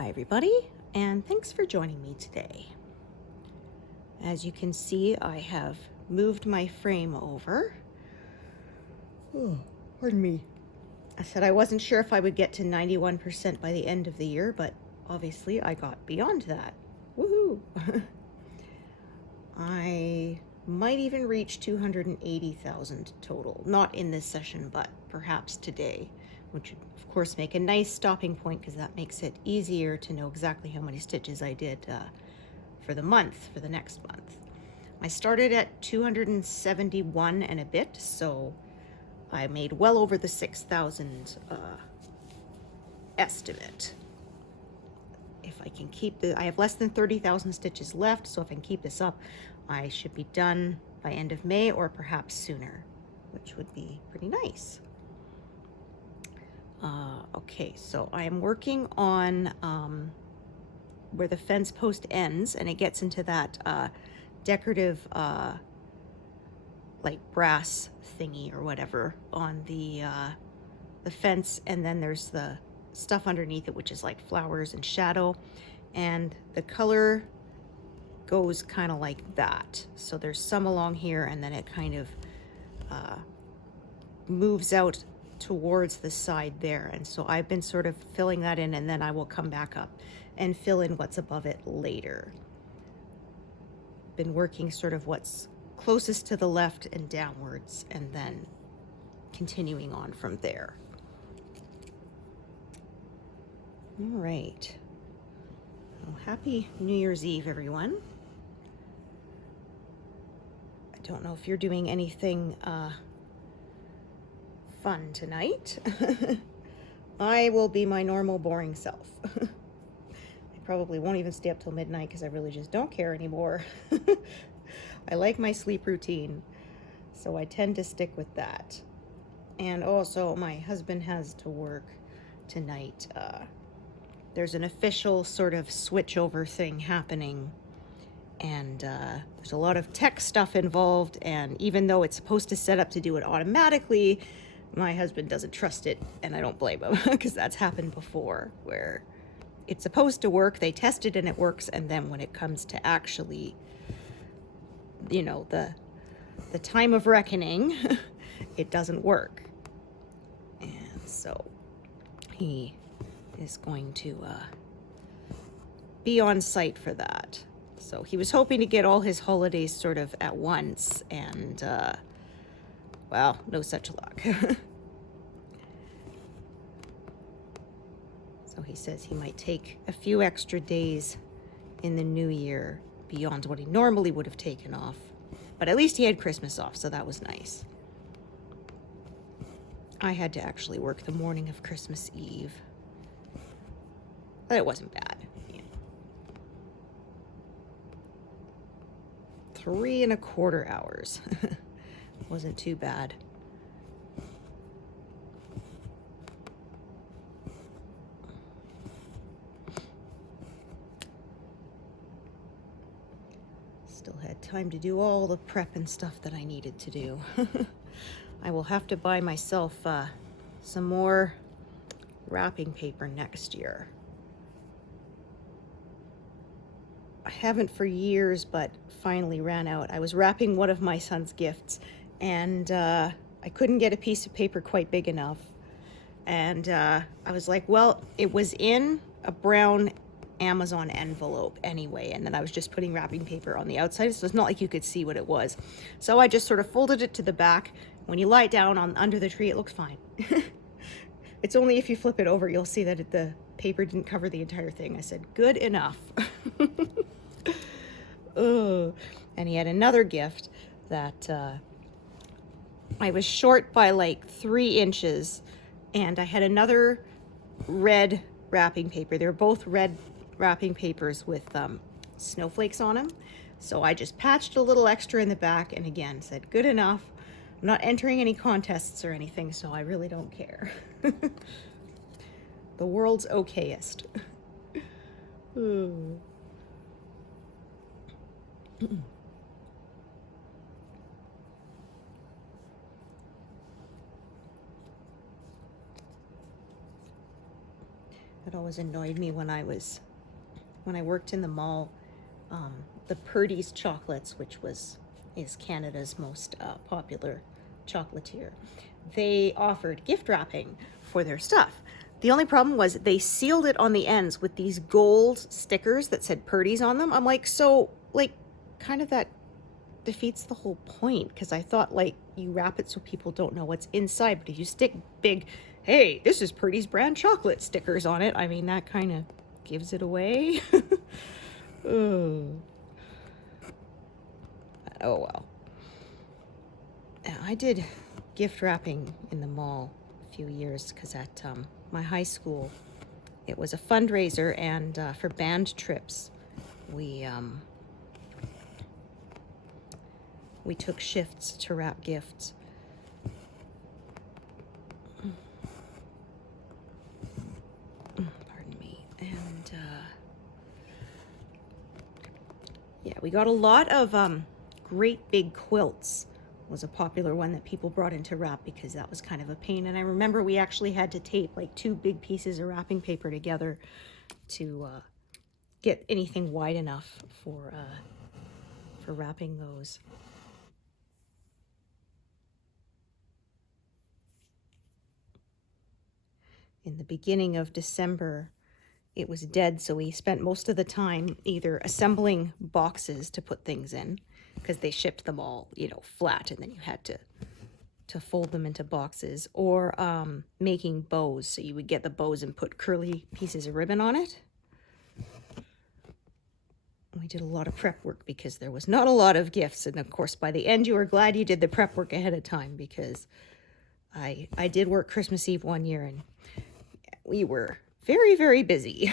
Hi everybody, and thanks for joining me today. As you can see, I have moved my frame over. Oh, pardon me. I said I wasn't sure if I would get to 91% by the end of the year, but obviously I got beyond that. Woohoo! I might even reach 280,000 total. Not in this session, but perhaps today, which would of course make a nice stopping point because that makes it easier to know exactly how many stitches I did for the month, for the next month. I started at 271 and a bit, so I made well over the 6,000 estimate. If I can keep I have less than 30,000 stitches left, so if I can keep this up, I should be done by end of May or perhaps sooner, which would be pretty nice. Okay, so I am working on where the fence post ends, and it gets into that decorative like brass thingy or whatever on the fence, and then there's the stuff underneath it, which is like flowers and shadow, and the color goes kind of like that. So there's some along here, and then it kind of moves out towards the side there, and so I've been sort of filling that in, and then I will come back up and fill in what's above it later. Been working sort of what's closest to the left and downwards, and then continuing on from there. All right. Well, happy New Year's Eve, everyone. I don't know if you're doing anything fun tonight. I will be my normal boring self. I probably won't even stay up till midnight because I really just don't care anymore. I like my sleep routine, so I tend to stick with that. And also my husband has to work tonight. There's an official sort of switch over thing happening, and there's a lot of tech stuff involved, and even though it's supposed to set up to do it automatically, my husband doesn't trust it, and I don't blame him because that's happened before where it's supposed to work, they test it and it works, and then when it comes to actually, you know, the time of reckoning, it doesn't work. And so he is going to be on site for that. So he was hoping to get all his holidays sort of at once, and well, no such luck. So he says he might take a few extra days in the new year beyond what he normally would have taken off. But at least he had Christmas off, so that was nice. I had to actually work the morning of Christmas Eve, but it wasn't bad. Yeah. 3¼ hours. Wasn't too bad. Still had time to do all the prep and stuff that I needed to do. I will have to buy myself some more wrapping paper next year. I haven't for years, but finally ran out. I was wrapping one of my son's gifts, and I couldn't get a piece of paper quite big enough. And I was like, well, it was in a brown Amazon envelope anyway, and then I was just putting wrapping paper on the outside, so it's not like you could see what it was. So I just sort of folded it to the back. When you lie down under the tree, it looks fine. It's only if you flip it over, you'll see that the paper didn't cover the entire thing. I said, good enough. Oh. And he had another gift that I was short by like 3 inches, and I had another red wrapping paper. They were both red wrapping papers with snowflakes on them. So I just patched a little extra in the back, and again said, good enough. I'm not entering any contests or anything, so I really don't care. The world's okayest. It always annoyed me when I worked in the mall. The Purdy's chocolates, which is Canada's most popular chocolatier, they offered gift wrapping for their stuff. The only problem was they sealed it on the ends with these gold stickers that said Purdy's on them. I'm like, so like kind of that defeats the whole point, because I thought like you wrap it so people don't know what's inside, but if you stick big, hey, this is Purdy's brand chocolate stickers on it, I mean, that kind of gives it away. Oh well. I did gift wrapping in the mall a few years because at my high school it was a fundraiser, and for band trips we took shifts to wrap gifts. Pardon me. And yeah, we got a lot of great big quilts. Was a popular one that people brought in to wrap because that was kind of a pain. And I remember we actually had to tape like 2 big pieces of wrapping paper together to get anything wide enough for wrapping those. In the beginning of December, it was dead, so we spent most of the time either assembling boxes to put things in, because they shipped them all, you know, flat, and then you had to fold them into boxes, or making bows. So you would get the bows and put curly pieces of ribbon on it. We did a lot of prep work because there was not a lot of gifts, and of course by the end you were glad you did the prep work ahead of time, because I did work Christmas Eve one year and we were very, very busy.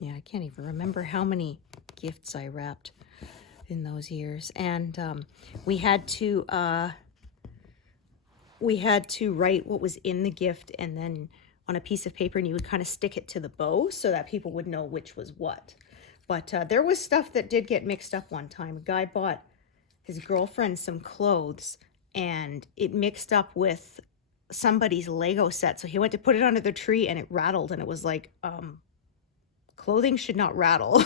Yeah, I can't even remember how many gifts I wrapped in those years. And we had to write what was in the gift, and then on a piece of paper, and you would kind of stick it to the bow so that people would know which was what. But there was stuff that did get mixed up one time. A guy bought his girlfriend some clothes, and it mixed up with somebody's Lego set. So he went to put it under the tree, and it rattled, and it was like, clothing should not rattle.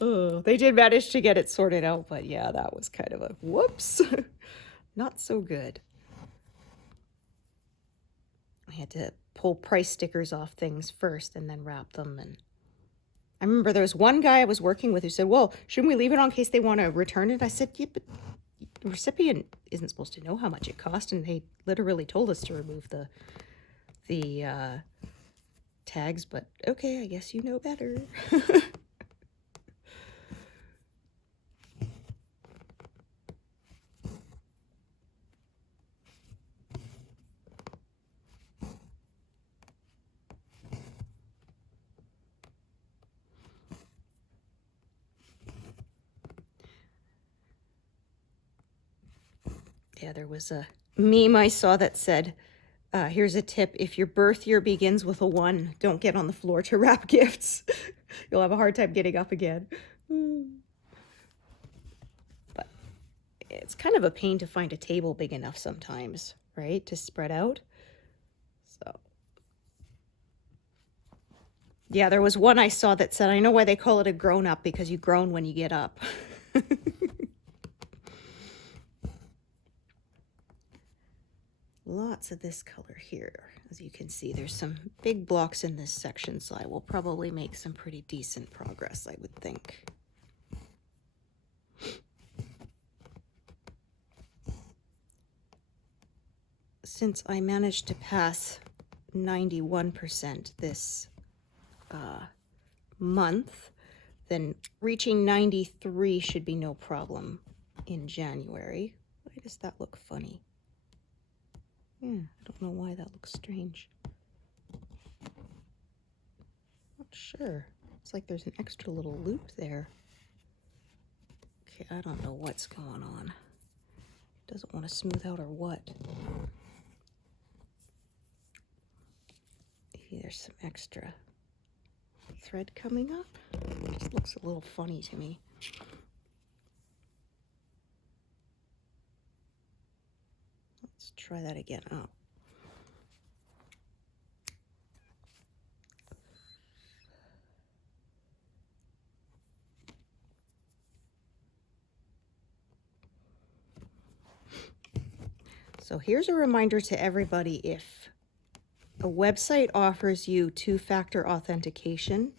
Oh, they did manage to get it sorted out, but yeah, that was kind of a whoops. Not so good. I had to pull price stickers off things first and then wrap them. And I remember there was one guy I was working with who said, well, shouldn't we leave it on in case they want to return it? I said, yeah, but the recipient isn't supposed to know how much it cost, and they literally told us to remove the tags, but okay, I guess you know better. Yeah, there was a meme I saw that said, here's a tip: if your birth year begins with a 1, don't get on the floor to wrap gifts. You'll have a hard time getting up again. But it's kind of a pain to find a table big enough sometimes, right, to spread out. So yeah, there was one I saw that said, I know why they call it a grown-up, because you groan when you get up. Lots of this color here. As you can see, there's some big blocks in this section, so I will probably make some pretty decent progress, I would think. Since I managed to pass 91% this month, then reaching 93 should be no problem in January. Why does that look funny? Yeah, I don't know why that looks strange. Not sure. It's like there's an extra little loop there. Okay, I don't know what's going on. It doesn't want to smooth out or what. Maybe there's some extra thread coming up. It just looks a little funny to me. Let's try that again. Oh. So here's a reminder to everybody: if a website offers you two-factor authentication,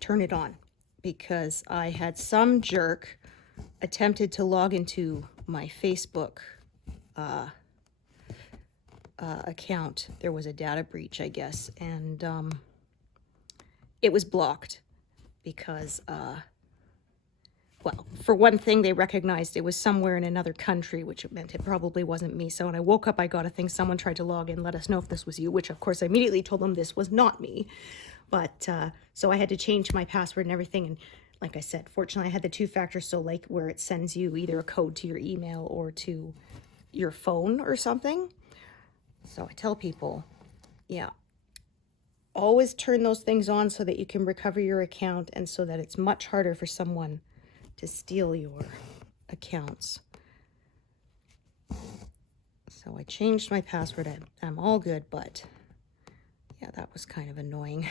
turn it on, because I had some jerk attempted to log into my Facebook account. There was a data breach, I guess, and it was blocked because well, for one thing, they recognized it was somewhere in another country, which meant it probably wasn't me. So when I woke up, I got a thing, someone tried to log in, let us know if this was you, which of course I immediately told them this was not me. But so I had to change my password and everything. And like I said, fortunately I had the two-factor, so like where it sends you either a code to your email or to your phone or something. So I tell people, yeah, always turn those things on so that you can recover your account, and so that it's much harder for someone to steal your accounts. So I changed my password. I'm all good, but yeah, that was kind of annoying.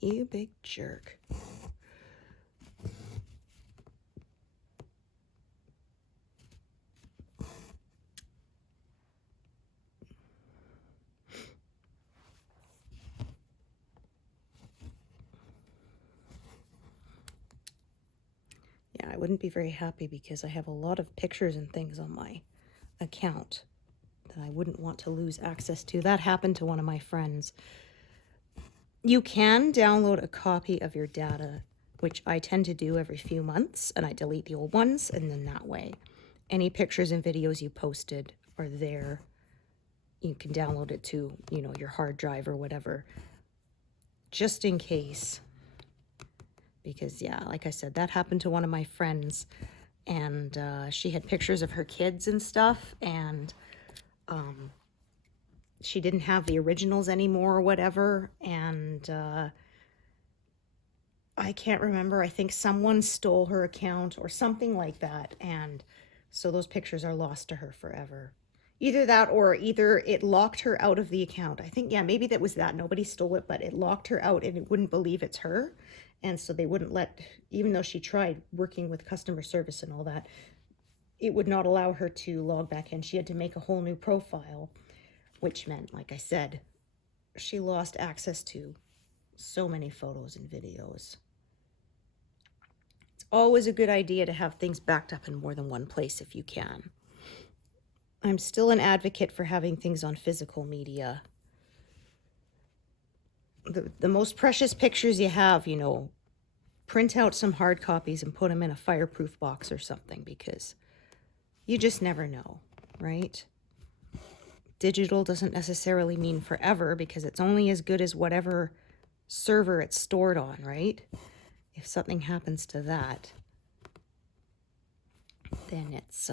You big jerk. I wouldn't be very happy because I have a lot of pictures and things on my account that I wouldn't want to lose access to. That happened to one of my friends. You can download a copy of your data, which I tend to do every few months, and I delete the old ones, and then that way any pictures and videos you posted are there. You can download it to, you know, your hard drive or whatever, just in case. Because, yeah, like I said, that happened to one of my friends, and she had pictures of her kids and stuff, and she didn't have the originals anymore or whatever, and I can't remember. I think someone stole her account or something like that, and so those pictures are lost to her forever. Either that, or either it locked her out of the account. I think, yeah, maybe that was that. Nobody stole it, but it locked her out, and it wouldn't believe it's her. And so they wouldn't let, even though she tried working with customer service and all that, it would not allow her to log back in. She had to make a whole new profile, which meant, like I said, she lost access to so many photos and videos. It's always a good idea to have things backed up in more than one place if you can. I'm still an advocate for having things on physical media. The most precious pictures you have, you know, print out some hard copies and put them in a fireproof box or something, because you just never know, right? Digital doesn't necessarily mean forever, because it's only as good as whatever server it's stored on, right? If something happens to that, then it's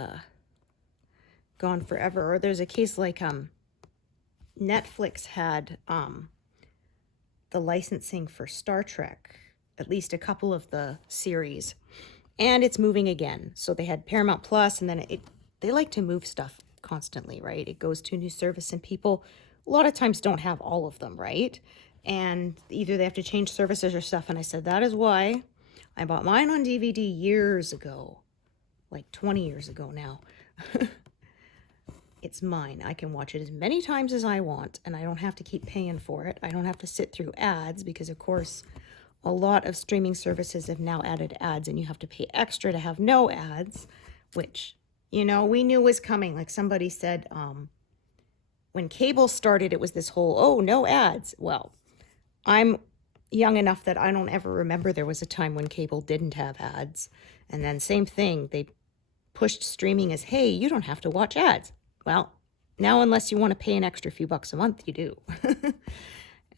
gone forever. Or there's a case like Netflix had the licensing for Star Trek, at least a couple of the series, and it's moving again. So they had Paramount Plus, and then they like to move stuff constantly, right? It goes to a new service, and people a lot of times don't have all of them, right? And either they have to change services or stuff. And I said, that is why I bought mine on DVD years ago, like 20 years ago now. It's mine. I can watch it as many times as I want, and I don't have to keep paying for it. I don't have to sit through ads, because of course a lot of streaming services have now added ads, and you have to pay extra to have no ads, which, you know, we knew was coming. Like somebody said, when cable started, it was this whole, oh, no ads. Well, I'm young enough that I don't ever remember there was a time when cable didn't have ads. And then same thing, they pushed streaming as, hey, you don't have to watch ads. Well, now unless you want to pay an extra few bucks a month, you do.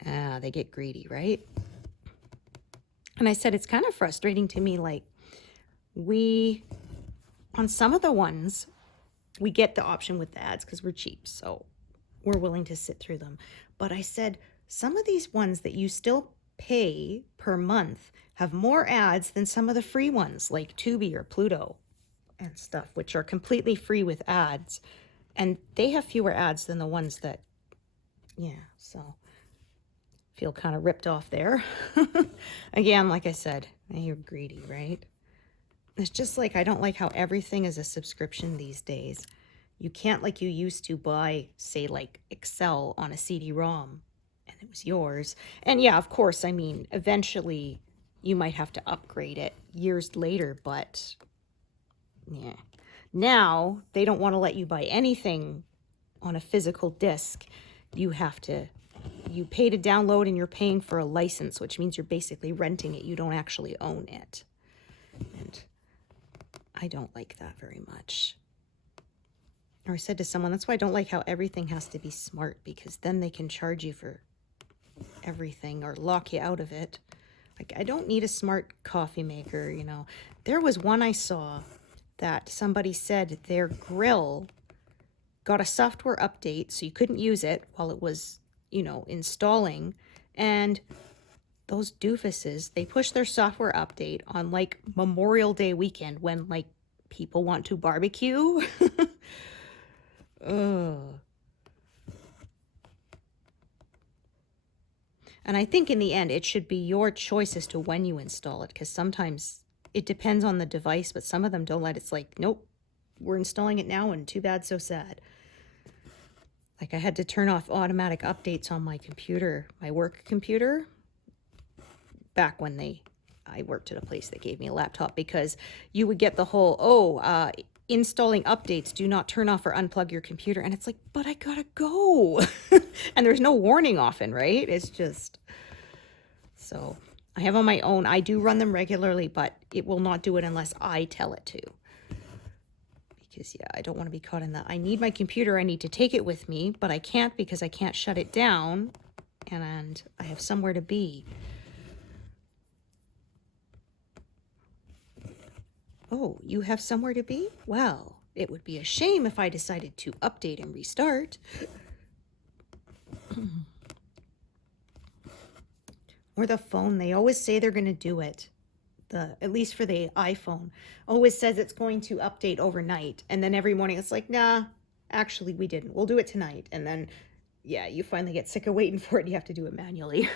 They get greedy, right? And I said, it's kind of frustrating to me, like, on some of the ones, we get the option with the ads because we're cheap, so we're willing to sit through them. But I said, some of these ones that you still pay per month have more ads than some of the free ones like Tubi or Pluto and stuff, which are completely free with ads. And they have fewer ads than the ones that, yeah, so feel kind of ripped off there. Again, like I said, you're greedy, right? It's just like, I don't like how everything is a subscription these days. You can't, like you used to, buy, say, like Excel on a CD-ROM and it was yours. And yeah, of course, I mean, eventually you might have to upgrade it years later, but yeah. Now they don't want to let you buy anything on a physical disc. You pay to download and you're paying for a license, which means you're basically renting it. You don't actually own it. And I don't like that very much. Or I said to someone, that's why I don't like how everything has to be smart, because then they can charge you for everything or lock you out of it. Like, I don't need a smart coffee maker, you know. There was one I saw that somebody said their grill got a software update, so you couldn't use it while it was, you know, installing. And those doofuses, they push their software update on like Memorial Day weekend when like people want to barbecue. Ugh. And I think in the end, it should be your choice as to when you install it, because sometimes it depends on the device, but some of them don't let it. It's like, nope, we're installing it now, and too bad, so sad. Like, I had to turn off automatic updates on my computer, my work computer, back when I worked at a place that gave me a laptop, because you would get the whole, installing updates, do not turn off or unplug your computer. And it's like, but I gotta go. And there's no warning often, right? It's just, so I have on my own. I do run them regularly, but it will not do it unless I tell it to. Because yeah, I don't want to be caught in that. I need my computer. I need to take it with me, but I can't because I can't shut it down. And I have somewhere to be. Oh, you have somewhere to be? Well, it would be a shame if I decided to update and restart. Or the phone. They always say they're going to do it. At least for the iPhone. Always says it's going to update overnight. And then every morning it's like, nah, actually we didn't. We'll do it tonight. And then, yeah, you finally get sick of waiting for it. You have to do it manually.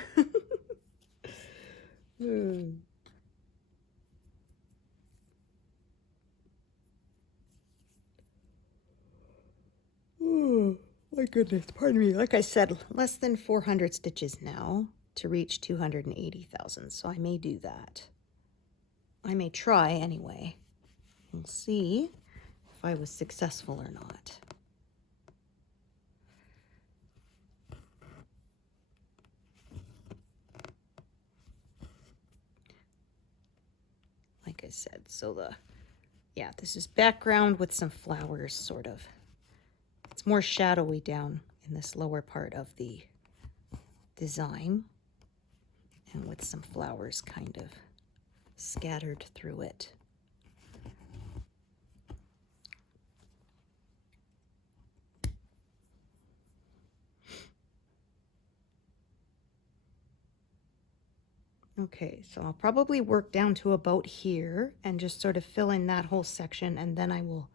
Oh, my goodness, pardon me. Like I said, less than 400 stitches now to reach 280,000. So I may do that. I may try anyway. We'll see if I was successful or not. Like I said, so yeah, this is background with some flowers, sort of. It's more shadowy down in this lower part of the design, and with some flowers kind of scattered through it. Okay, so I'll probably work down to about here and just sort of fill in that whole section, and then I will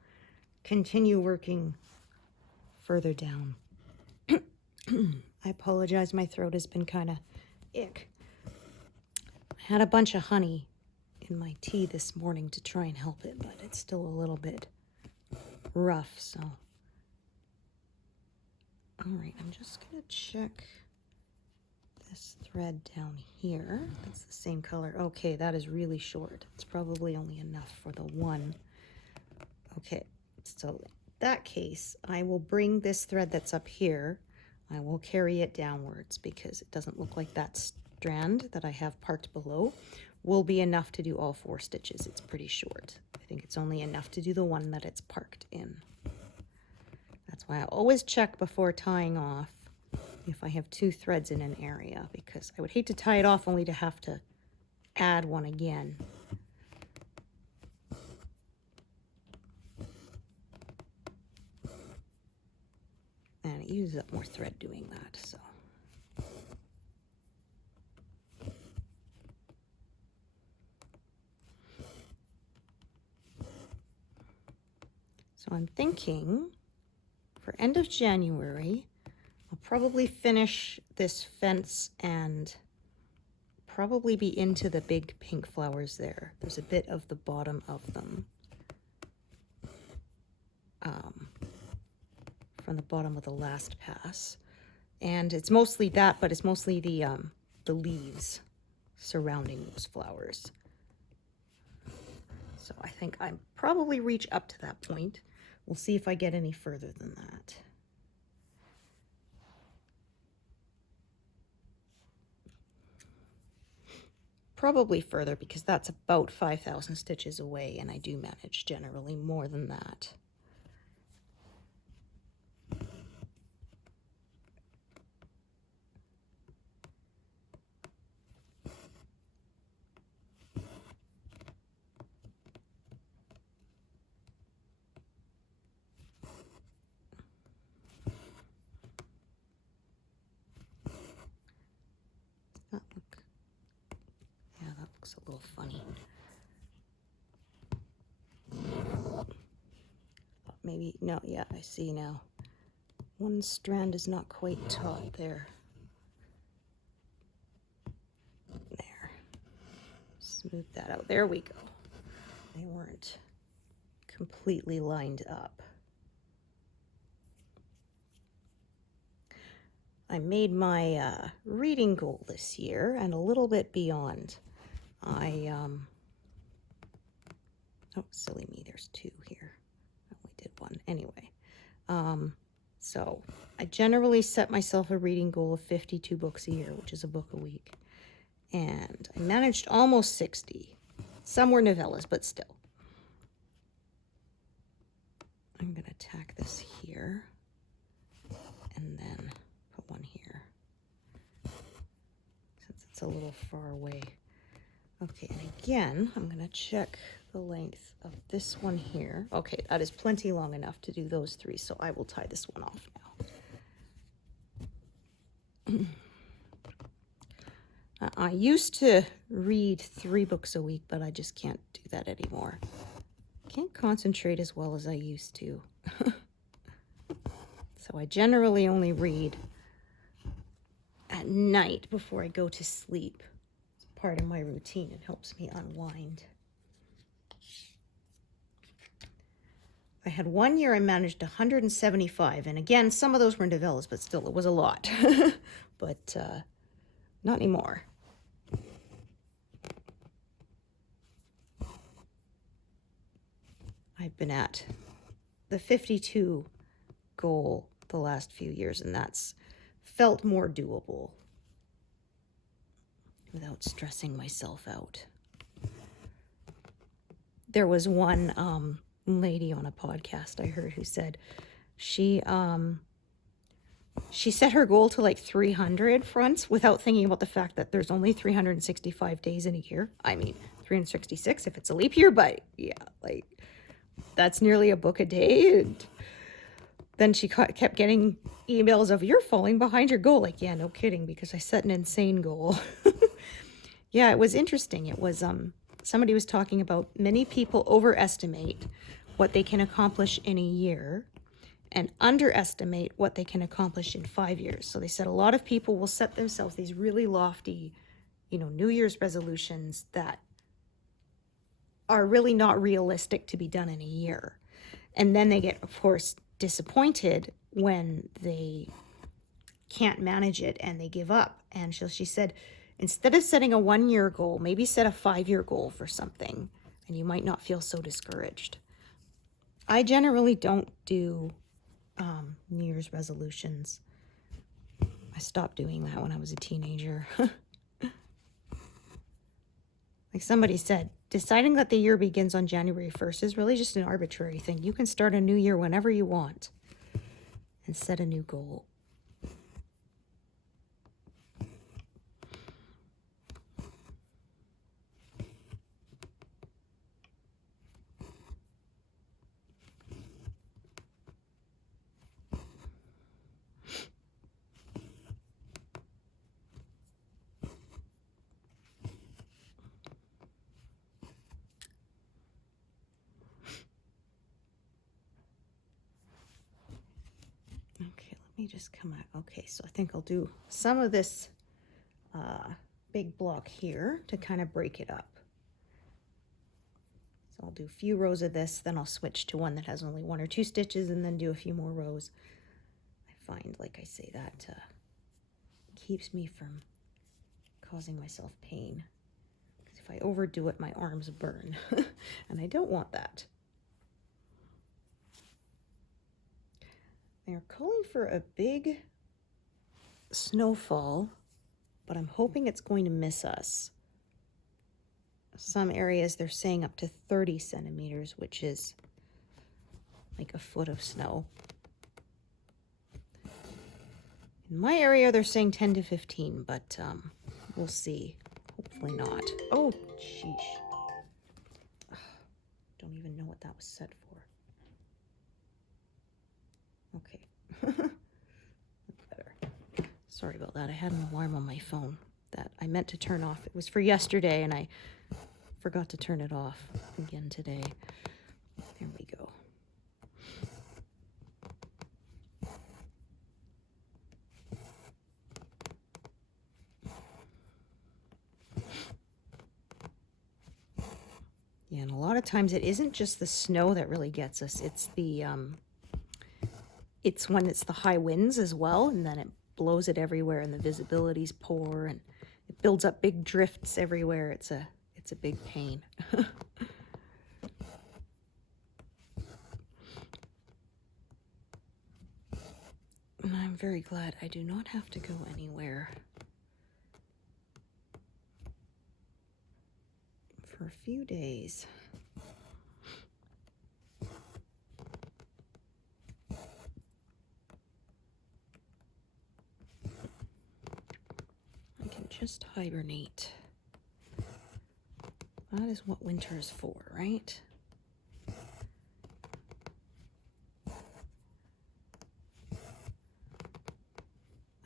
continue working further down. I apologize, my throat has been kind of ick. I had a bunch of honey in my tea this morning to try and help it, but it's still a little bit rough, so. All right, I'm just gonna check this thread down here. That's the same color. Okay, that is really short. It's probably only enough for the one. Okay, so in that case, I will bring this thread that's up here, I will carry it downwards, because it doesn't look like that strand that I have parked below will be enough to do all 4 stitches. It's pretty short. I think it's only enough to do the one that it's parked in. That's why I always check before tying off if I have 2 threads in an area, because I would hate to tie it off only to have to add one again. And it uses up more thread doing that, so. So I'm thinking for end of January, I'll probably finish this fence and probably be into the big pink flowers there. There's a bit of the bottom of them from the bottom of the last pass. And it's mostly that, but it's mostly the leaves surrounding those flowers. So I think I probably reach up to that point. We'll see if I get any further than that. Probably further because that's about 5,000 stitches away, and I do manage generally more than that. That look, yeah, that looks a little funny. Maybe, no, yeah, I see now. One strand is not quite taut there. There. Smooth that out. There we go. They weren't completely lined up. I made my reading goal this year and a little bit beyond. Oh, silly me, there's two here. I only did one. Anyway, so I generally set myself a reading goal of 52 books a year, which is a book a week. And I managed almost 60. Some were novellas, but still. I'm going to tack this here and then put one here since it's a little far away. Okay, and again, I'm going to check the length of this one here. Okay, that is plenty long enough to do those three, so I will tie this one off now. I used to read 3 books a week, but I just can't do that anymore. Can't concentrate as well as I used to. So I generally only read at night before I go to sleep. It's part of my routine. It helps me unwind. I had one year I managed 175, and again, some of those were novellas, but still, it was a lot. But not anymore. I've been at the 52 goal the last few years, and that's felt more doable without stressing myself out. There was one lady on a podcast I heard who said she set her goal to like 300 fronts without thinking about the fact that there's only 365 days in a year. I mean, 366 if it's a leap year, but yeah, like that's nearly a book a day. And then she kept getting emails of, you're falling behind your goal. Like, yeah, no kidding, because I set an insane goal. Yeah, it was interesting. It was, somebody was talking about many people overestimate what they can accomplish in a year and underestimate what they can accomplish in 5 years. So they said a lot of people will set themselves these really lofty, New Year's resolutions that are really not realistic to be done in a year. And then they get, of course, disappointed when they can't manage it and they give up. And she said, instead of setting a 1-year goal, maybe set a 5-year goal for something, and you might not feel so discouraged. I generally don't do New Year's resolutions. I stopped doing that when I was a teenager. Like somebody said, deciding that the year begins on January 1st is really just an arbitrary thing. You can start a new year whenever you want and set a new goal. Let me just come out. Okay, so I think I'll do some of this big block here to kind of break it up. So I'll do a few rows of this, then I'll switch to one that has only 1 or 2 stitches and then do a few more rows. I find, like I say, that keeps me from causing myself pain. Because if I overdo it, my arms burn, and I don't want that. They're calling for a big snowfall, but I'm hoping it's going to miss us. Some areas they're saying up to 30 centimeters, which is like a foot of snow. In my area, they're saying 10 to 15, but we'll see. Hopefully not. Oh, sheesh. Don't even know what that was set for. Okay. That's better. Sorry about that. I had an alarm on my phone that I meant to turn off. It was for yesterday, and I forgot to turn it off again today. There we go. Yeah, and a lot of times it isn't just the snow that really gets us. It's the it's when it's the high winds as well, and then it blows it everywhere, and the visibility's poor, and it builds up big drifts everywhere. It's a big pain. And I'm very glad I do not have to go anywhere for a few days. I can just hibernate. That is what winter is for, right?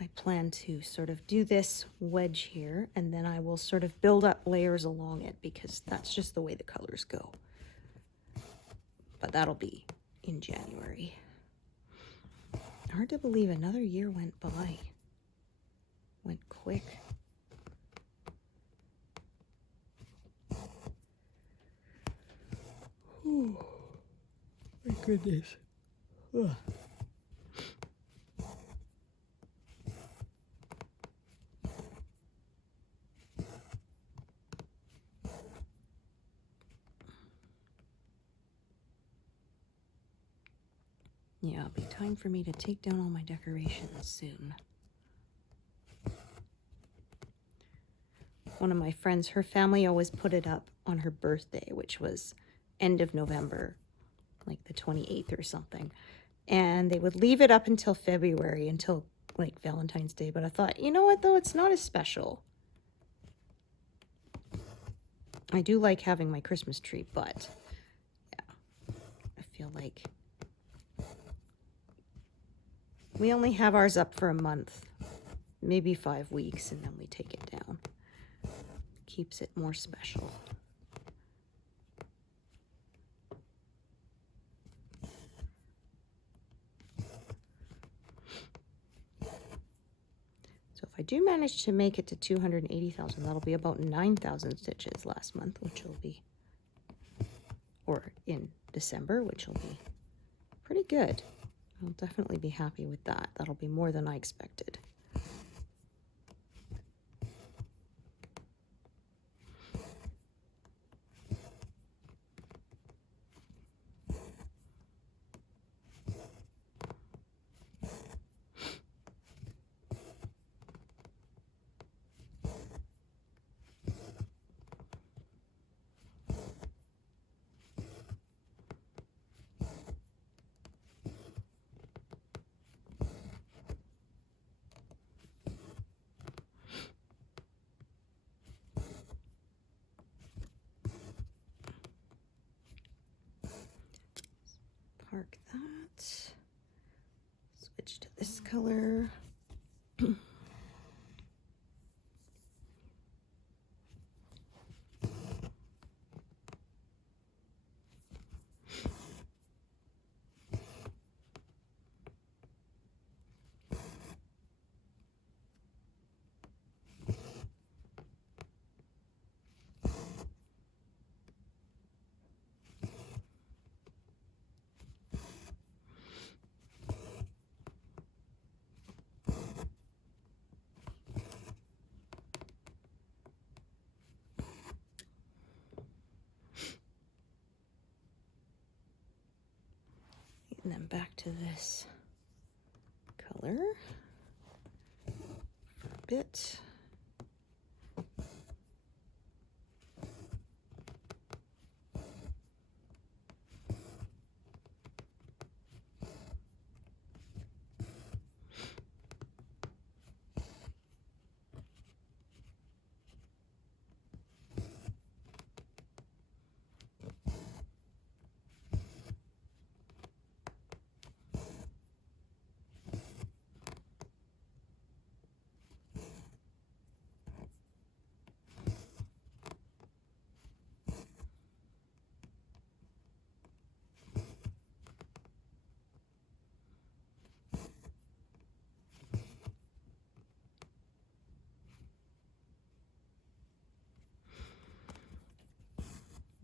I plan to sort of do this wedge here, and then I will sort of build up layers along it, because that's just the way the colors go. But that'll be in January. Hard to believe another year went by. Went quick. Oh, my goodness. Ugh. Yeah, it'll be time for me to take down all my decorations soon. One of my friends, her family always put it up on her birthday, which was end of November, like the 28th or something. And they would leave it up until February, until like Valentine's Day. But I thought, you know what, though? It's not as special. I do like having my Christmas tree, but yeah, I feel like we only have ours up for a month, maybe 5 weeks, and then we take it down. Keeps it more special. So if I do manage to make it to 280,000, that'll be about 9,000 stitches last month, which will be, or in December, which will be pretty good. I'll definitely be happy with that. That'll be more than I expected. Park that. Switch to this color. then back to this color for a bit.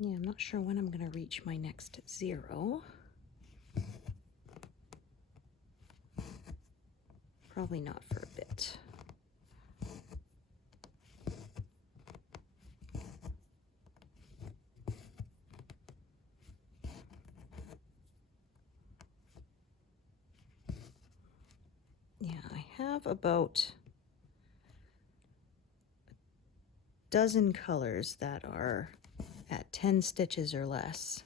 Yeah, I'm not sure when I'm going to reach my next 0. Probably not for a bit. Yeah, I have about a dozen colors that are at 10 stitches or less.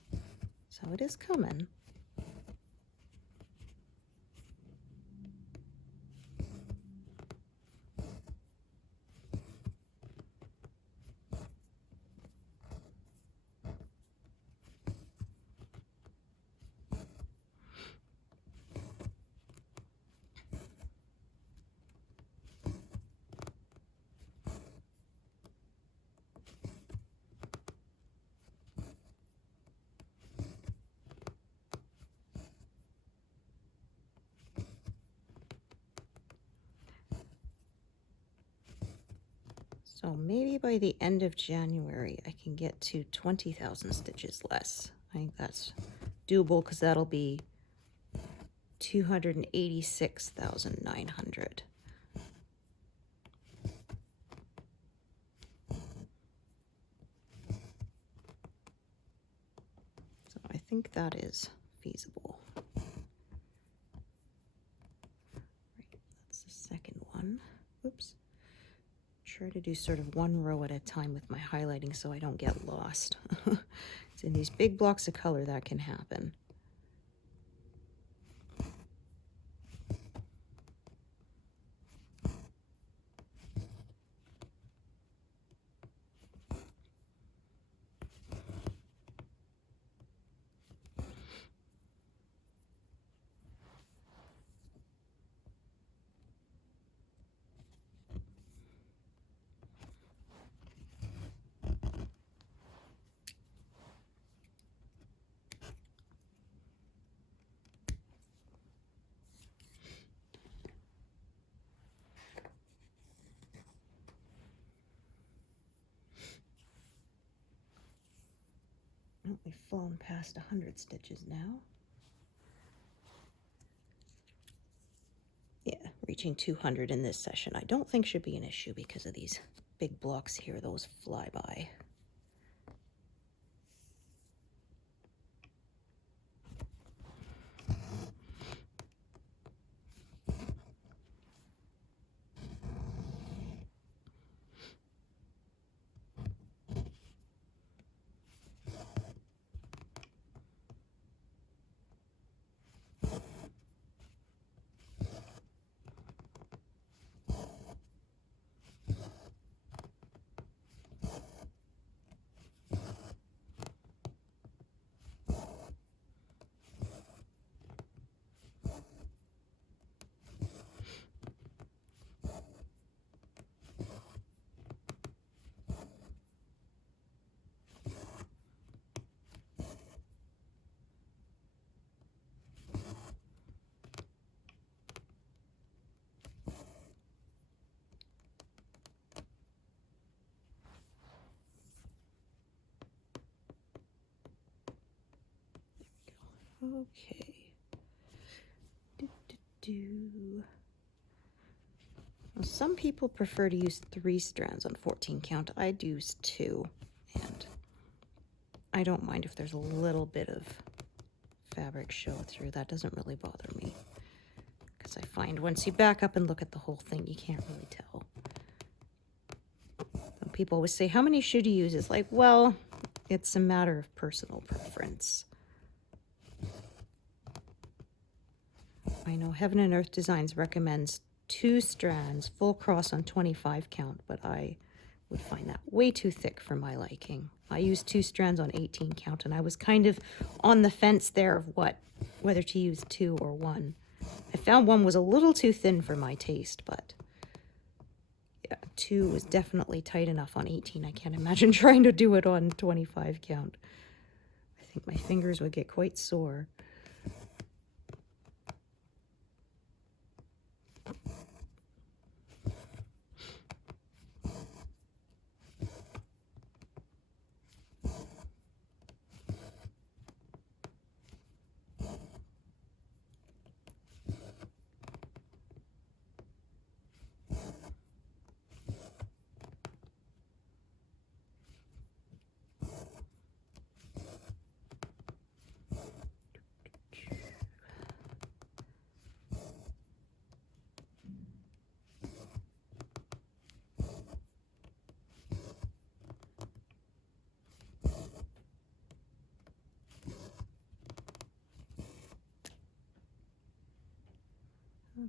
So it is coming. So maybe by the end of January, I can get to 20,000 stitches less. I think that's doable because that'll be 286,900. So I think that is feasible. Right, that's the second one. Oops. Try to do sort of one row at a time with my highlighting so I don't get lost. It's in these big blocks of color that can happen. Oh, we've flown past 100 stitches now. Yeah, reaching 200 in this session I don't think should be an issue because of these big blocks here. Those fly by. Okay. Well, some people prefer to use 3 strands on 14 count. I use 2, and I don't mind if there's a little bit of fabric show through. That doesn't really bother me, because I find once you back up and look at the whole thing, you can't really tell. Some people always say, how many should you use? It's like, well, it's a matter of personal preference. I know Heaven and Earth Designs recommends 2 strands, full cross on 25 count, but I would find that way too thick for my liking. I used 2 strands on 18 count, and I was kind of on the fence there of whether to use 2 or 1. I found 1 was a little too thin for my taste, but yeah, 2 was definitely tight enough on 18. I can't imagine trying to do it on 25 count. I think my fingers would get quite sore.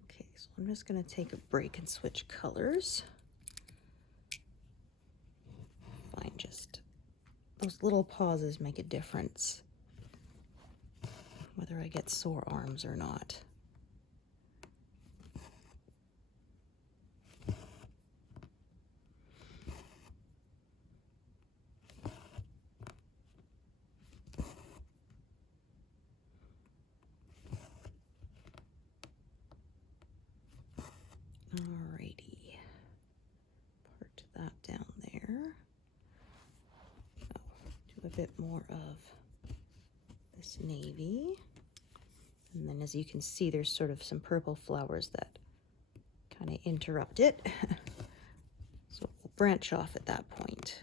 Okay, so I'm just going to take a break and switch colors. Find just those little pauses make a difference, whether I get sore arms or not. Alrighty, part that down there. Do a bit more of this navy. And then as you can see, there's sort of some purple flowers that kind of interrupt it. So we'll branch off at that point.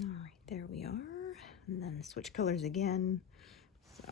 All right, there we are. And then switch colors again. So.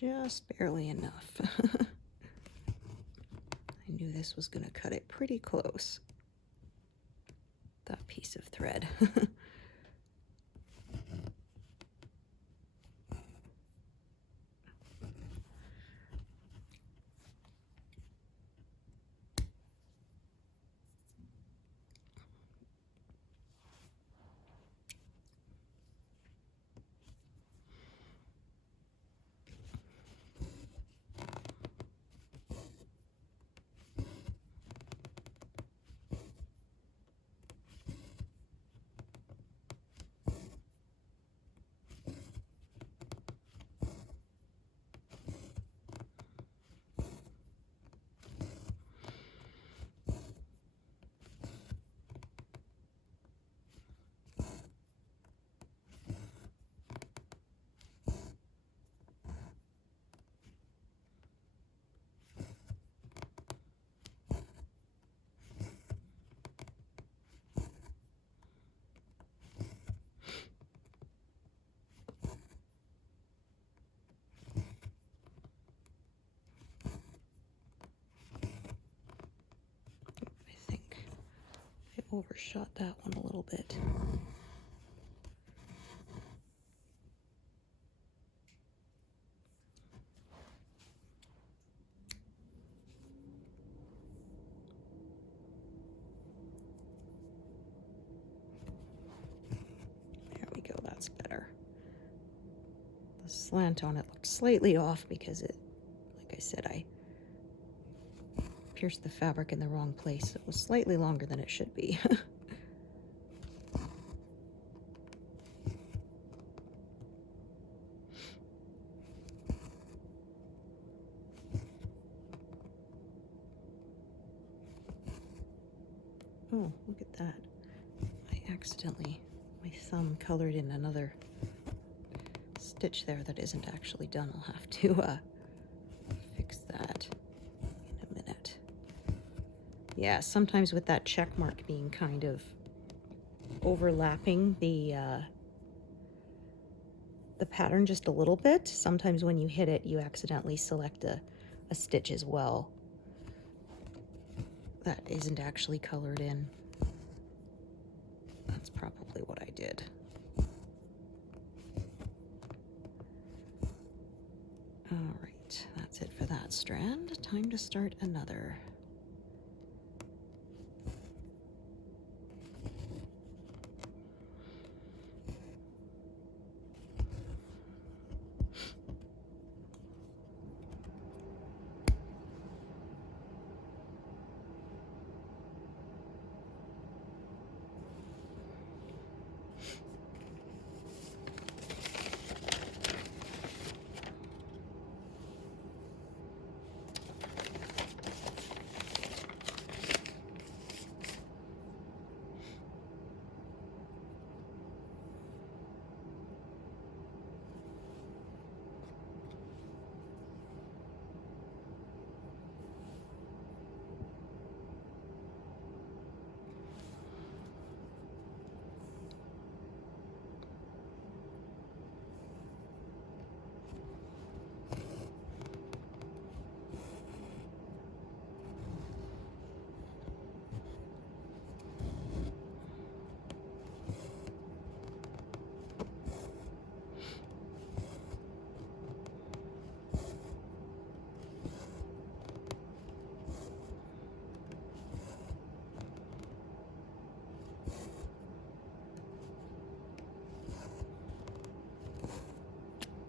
just barely enough. I knew this was going to cut it pretty close, that piece of thread. Overshot that one a little bit. There we go, that's better. The slant on it looked slightly off because it, like I said, I pierced the fabric in the wrong place. It was slightly longer than it should be. Oh, look at that. I accidentally, my thumb colored in another stitch there that isn't actually done. I'll have to fix that in a minute. Yeah, sometimes with that check mark being kind of overlapping the pattern just a little bit, sometimes when you hit it, you accidentally select a stitch as well that isn't actually colored in. That's probably what I did. All right, that's it for that strand. Time to start another.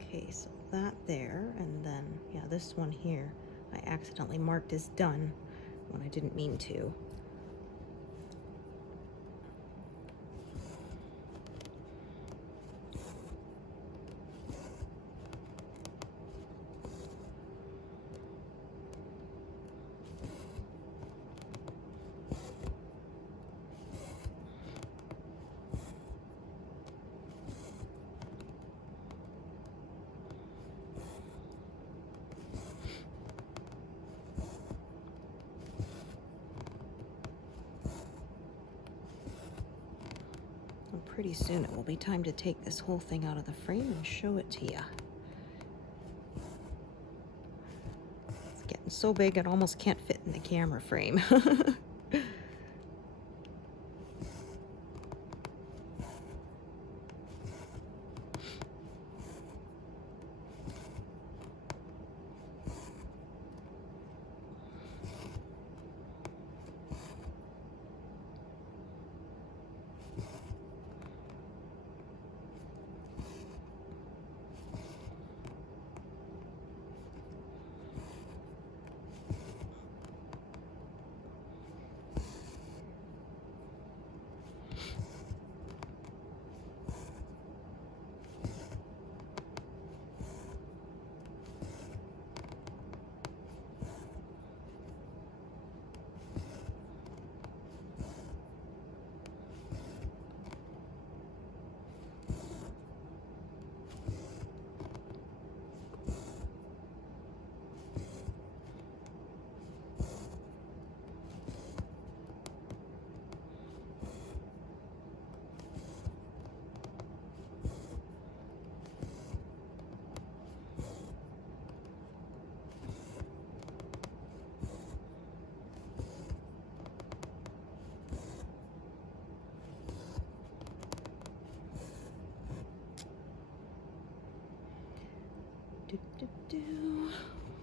Okay, so that there, and then, yeah, this one here, I accidentally marked as done when I didn't mean to. Pretty soon it will be time to take this whole thing out of the frame and show it to you. It's so big it almost can't fit in the camera frame.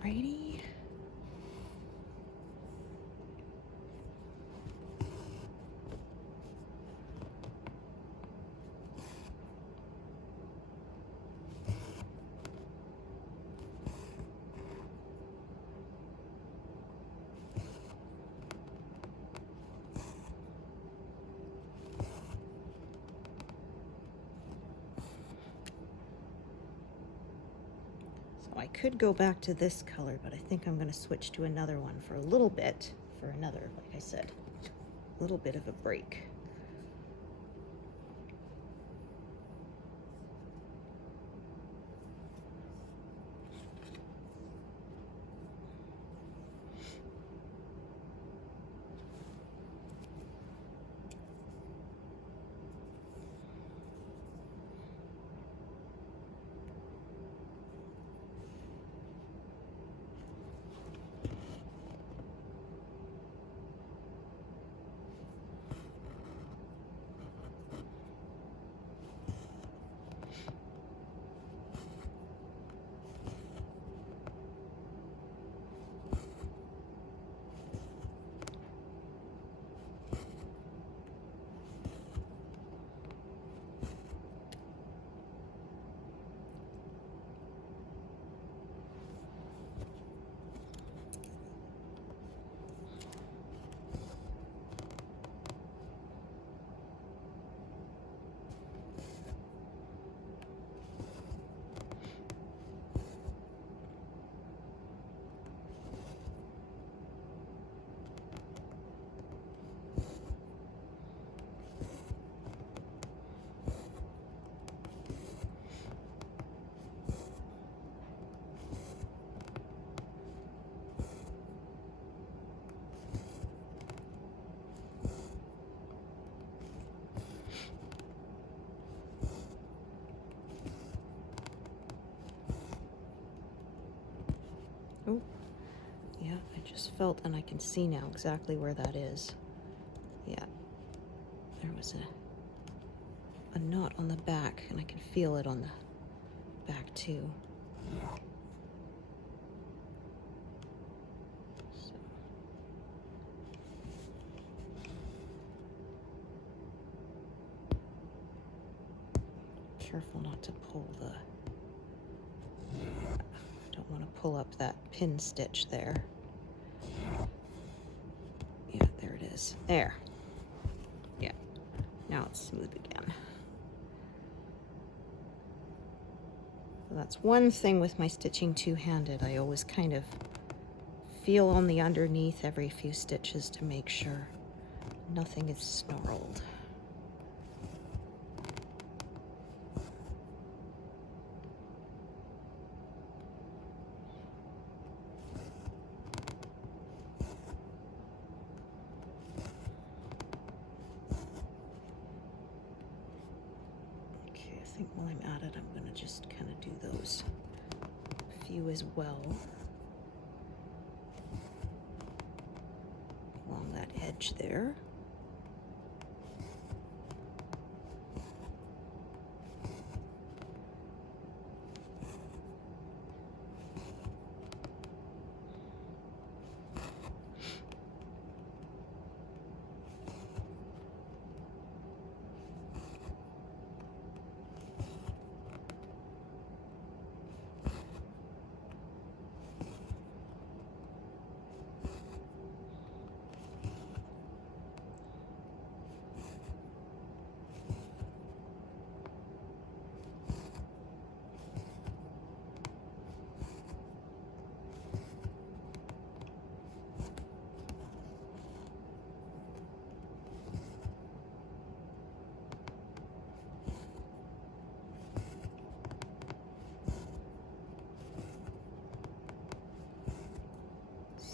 Righty. I could go back to this color, but I think I'm going to switch to another one for a little bit, for another, like I said, a little bit of a break. Oh, yeah, I just felt, and I can see now exactly where that is. Yeah, there was a knot on the back, and I can feel it on the back too. So. Careful not to pull the, don't want to pull up that pin stitch there. Yeah, there it is. There. Yeah, now it's smooth again. So that's one thing with my stitching two-handed. I always kind of feel on the underneath every few stitches to make sure nothing is snarled. I think while I'm at it, I'm going to just kind of do those few as well. edge there.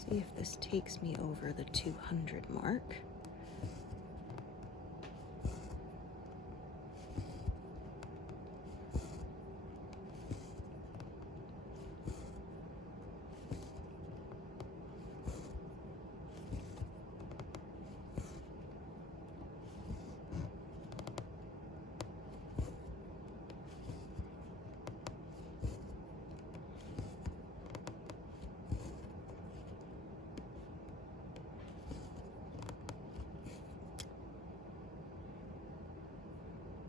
See if this takes me over the 200 mark.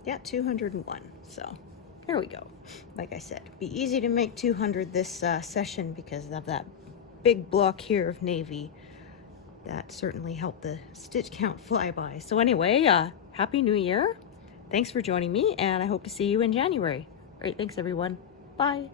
Yeah, 201. So there we go. Like I said, be easy to make 200 this session because of that big block here of navy. That certainly helped the stitch count fly by. So anyway, Happy New Year. Thanks for joining me, and I hope to see you in January. All right, thanks everyone. Bye.